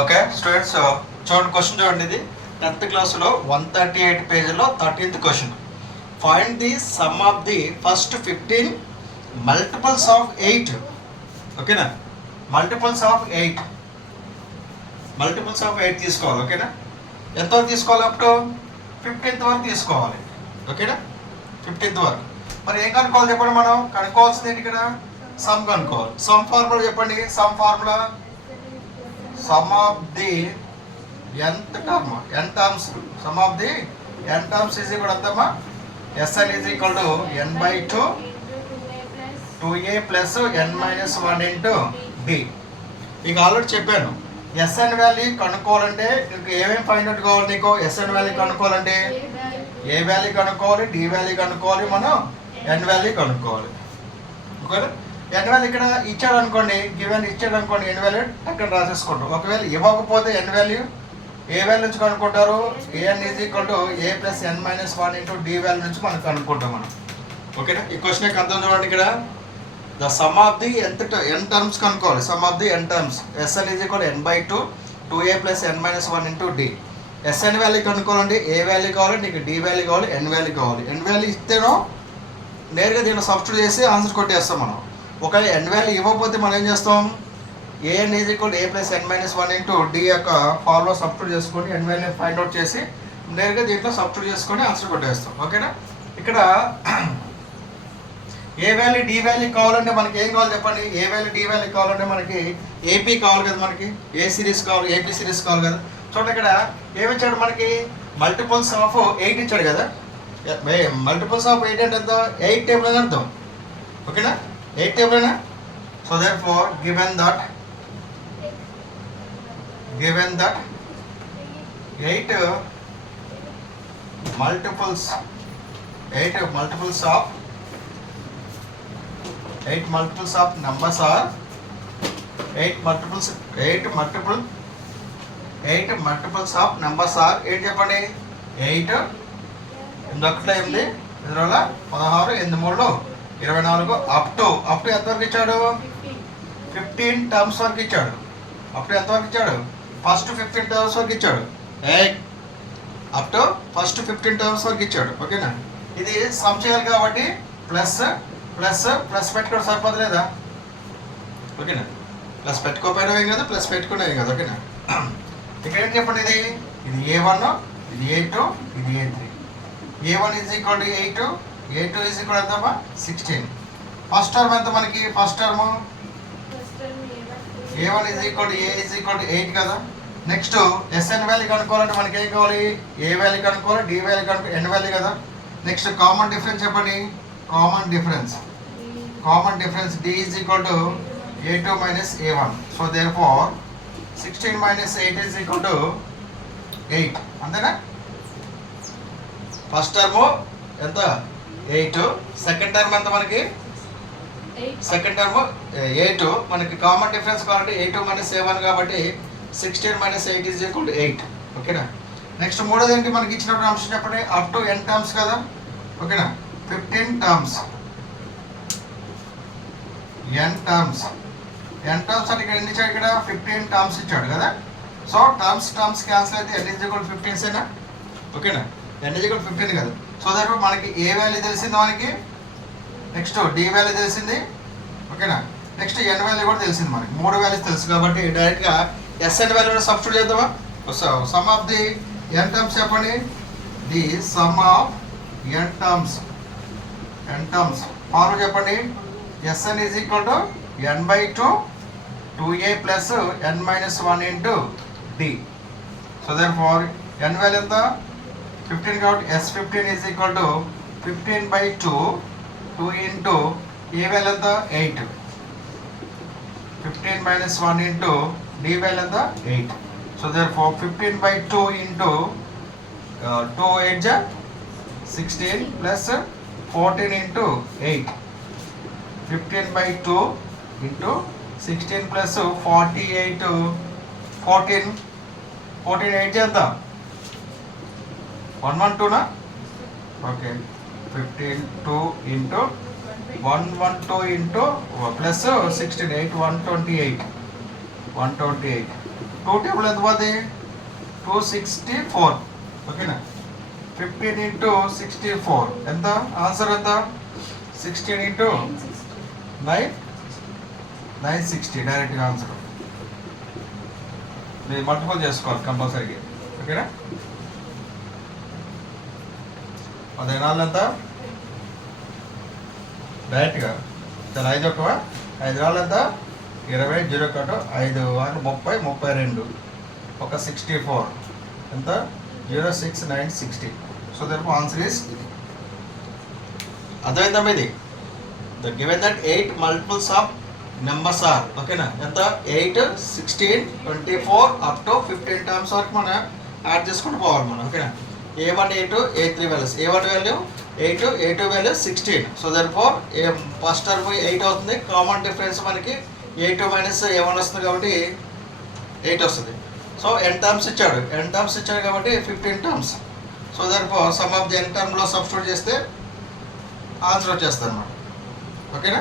Okay students, చూడండి question చూడండి. ఇది 10th క్లాస్లో 138 పేజీలో 13th question. Find the sum of the first 15 multiples of 8. ఓకేనా, మల్టిపుల్స్ ఆఫ్ 8 తీసుకోవాలి. ఓకేనా, ఎంతవరకు తీసుకోవాలి? అప్ టు 15th వరకు తీసుకోవాలి. ఓకేనా, 15th వరకు. మరి ఏం కనుక్కోవాలి చెప్పండి? మనం కనుక్కోవాల్సింది ఏంటి? ఇక్కడ సమ్ కనుక్కోవాలి. సమ్ ఫార్ములా చెప్పండి. Some formula sum of the nth term, n terms, sum of the n terms is equal to Sn is equal to n by 2 2a plus n minus 1 into d. ఇక already చెప్పాను, SN value కనుక్కోవాలంటే నీకు ఏమేమి find out కావాలి? నీకు SN value కనుక్కోవాలంటే a value కనుక్కోవాలి, d value కనుక్కోవాలి, మనం ఎన్ వాల్యూ కనుక్కోవాలి. ఓకేనా, ఎన్ వాల్యూ ఇక్కడ ఇచ్చాడు అనుకోండి, గివెన్ ఇచ్చాడు అనుకోండి, ఎన్ వాల్యూ అక్కడ రాసేసుకుంటాం. ఒకవేళ ఇవ్వకపోతే ఎన్ వాల్యూ ఏ వాల్యూ నుంచి కనుక్కుంటారు? A n is equal to a plus n minus 1 into d value నుంచి మనం కనుక్కుంటాం మనం. ఓకేనా, ఈ క్వశ్చన్ యొక్క అర్థం చూడండి. ఇక్కడ the sum of the n terms కనుక్కోవాలి. Sum of the n terms s n is equal n by 2 2a plus n minus 1 into d. S n value కనుక్కోవాలంటే ఏ వాల్యూ కావాలి, నీకు డి వాల్యూ కావాలి, ఎన్ వాల్యూ కావాలి. ఎన్ వాల్యూ ఇస్తేనో నేరుగా దీన్ని సబ్స్టిట్యూట్ చేసి answer కొట్టేస్తాం మనం. ఒకవేళ ఎన్ వాల్యూ ఇవ్వకపోతే మనం ఏం చేస్తాం? A n is equal a plus n minus 1 into d యొక్క ఫార్ములా సబ్స్టిట్యూట్ చేసుకొని ఎన్ వాల్యూ ఫైండ్ అవుట్ చేసి నేరుగా దీంట్లో సబ్స్టిట్యూట్ చేసుకొని ఆన్సర్ కొట్టేస్తాం. ఓకేనా, ఇక్కడ ఏ వాల్యూ డి వాల్యూ కావాలంటే మనకి ఏం కావాలి చెప్పండి? ఏ వాల్యూ డి వాల్యూ కావాలంటే మనకి ఏపీ కావాలి కదా, మనకి ఏ సిరీస్ కావాలి, ఏపీ సిరీస్ కావాలి కదా. చూడండి ఇక్కడ ఏమిచ్చాడు మనకి? మల్టిపుల్స్ ఆఫ్ 8 ఇచ్చాడు కదా. మల్టిపుల్స్ ఆఫ్ 8 అంటే ఎంత? 8 టేబుల్ అని అర్థం. ఓకేనా, 8 table na. So therefore given that 8 multiples of numbers are 8 multiples of numbers are 8 చెప్పండి. 8 ఇందొకటి ఉంది, ఇందువల్ల 16 8 3 24 అప్ టు ఎంతవరకు ఇచ్చాడు? 15 టర్మ్స్ వరకు ఇచ్చాడు. అప్ టు ఎంతవరకు ఇచ్చాడు? ఫస్ట్ 15 టర్మ్స్ వరకు ఇచ్చాడు. అప్ టు ఫస్ట్ 15 టర్మ్స్ వరకు ఇచ్చాడు. ఓకేనా, ఇది సమ్ చేయాలి కాబట్టి ప్లస్ ప్లస్ ప్లస్ పెట్టుకోవడం సరిపోతలేదా? ఓకేనా, ప్లస్ పెట్టుకోపోయినా ఏం కదా, ప్లస్ పెట్టుకున్నా ఏం కదా. ఓకేనా, ఇక్కడ ఏంటి చెప్పండి? ఇది A1, ఇది A2, ఇది A3. A1 is equal to 8, A2 is equal ఎంతమ్మా? 16. ఫస్ట్ టర్మ్ ఎంత మనకి? First term A1 is equal to A is equal to 8 కదా. నెక్స్ట్ ఎస్ఎన్ వాల్యూ కనుక్కోవాలంటే మనకి ఏం కావాలి? ఏ వాల్యూ కనుక్కోవాలి, డి వాల్యూ కనుక్కోవాలి, ఎన్ వాల్యూ కదా. నెక్స్ట్ కామన్ డిఫరెన్స్ చెప్పండి. Common difference d is equal to A2 minus A1. So therefore 16 minus 8 is equal to 8. అంతేనా? ఫస్ట్ టర్మ్ ఎంత? 8. సెకండ్ టర్మ్ ఎంత మనకి? Second term 8. మనకి కామన్ డిఫరెన్స్ కావాలంటే A2 మైనస్ A1 కాబట్టి 16 minus 8 is equal to 8. ఓకేనా, next మూడోది ఏంటి మనకి ఇచ్చినప్పుడు అంశం చెప్పండి? అప్ టు n టర్మ్స్ కదా. ఓకేనా, 15 టర్మ్స్, n టర్మ్స్ అంటే ఇక్కడ ఎన్ని ఇచ్చాడు? ఇక్కడ 15 టర్మ్స్ ఇచ్చాడు కదా. సో టర్మ్స్ క్యాన్సిల్ అయితే n ఈజ్ ఈక్వల్ 15 సేనా. ఓకేనా, n ఈజ్ ఈక్వల్ 15 కదా. సో దాంట్లో మనకి ఏ వాల్యూ తెలిసింది మనకి, నెక్స్ట్ డి వాల్యూ తెలిసింది. ఓకేనా, నెక్స్ట్ ఎన్ వాల్యూ కూడా తెలిసింది మనకి. 3 వాల్యూస్ తెలుసు కాబట్టి డైరెక్ట్గా ఎస్ఎన్ వాల్యూ సబ్స్టిట్యూట్ చేద్దామా? Sum of the n terms చెప్పండి. The sum of n terms formula చెప్పండి. S n is equal to n by 2 2a plus n minus 1 into d. So therefore n value ఎంత? 15 కాబట్టి S15 is equal to 15 by 2 into a value ఎంత? 8. 15 minus 1 into d value ఎంత? 8. So therefore 15 by 2 into 2 8 16 plus 14 into 8. 15 by 2 into 16 plus 48 14 8 చేద్దాం. 112 నా. Okay, 15 2 into 112 into plus 16 8 128 two table ఎంత పోతుంది 264 ఓకేనా 15 into 64 ఎంత ఆన్సర్ ఎంత 16 ఇంటూ 960 డైరెక్ట్గా ఆన్సర్ మీరు మల్టిపుల్ చేసుకోవాలి కంపల్సరీగా ఓకేనా 14 ఎంత డైరెక్ట్గా చాలా 5 ఒకవా 5 రాళ్ళు ఎంత 20 0 ఒకటి 5 6 30 32 ఒక 64 ఎంత 06960 సో దర్ ఆన్సర్ ఈస్ అర్థమైందా ఇది the given that 8 multiples of numbers are ఓకేనా ఎంత 8 16 24 అప్ టు 15 టైమ్స్ వరకు మనం యాడ్ చేసుకుంటూ పోవాలి మనం ఓకేనా a1 a2 a3 values a1 value 8 a2 value 16 so therefore first term 8 అవుతుంది కామన్ డిఫరెన్స్ మనకి a2 మైనస్ a1 వస్తుంది కాబట్టి 8 వస్తుంది సో n టర్మ్స్ ఇచ్చాడు కాబట్టి 15 terms so therefore some of the n టర్మ్లో సబ్స్టిట్యూట్ చేస్తే ఆన్సర్ వచ్చేస్తుంది అన్నమాట ఓకేనా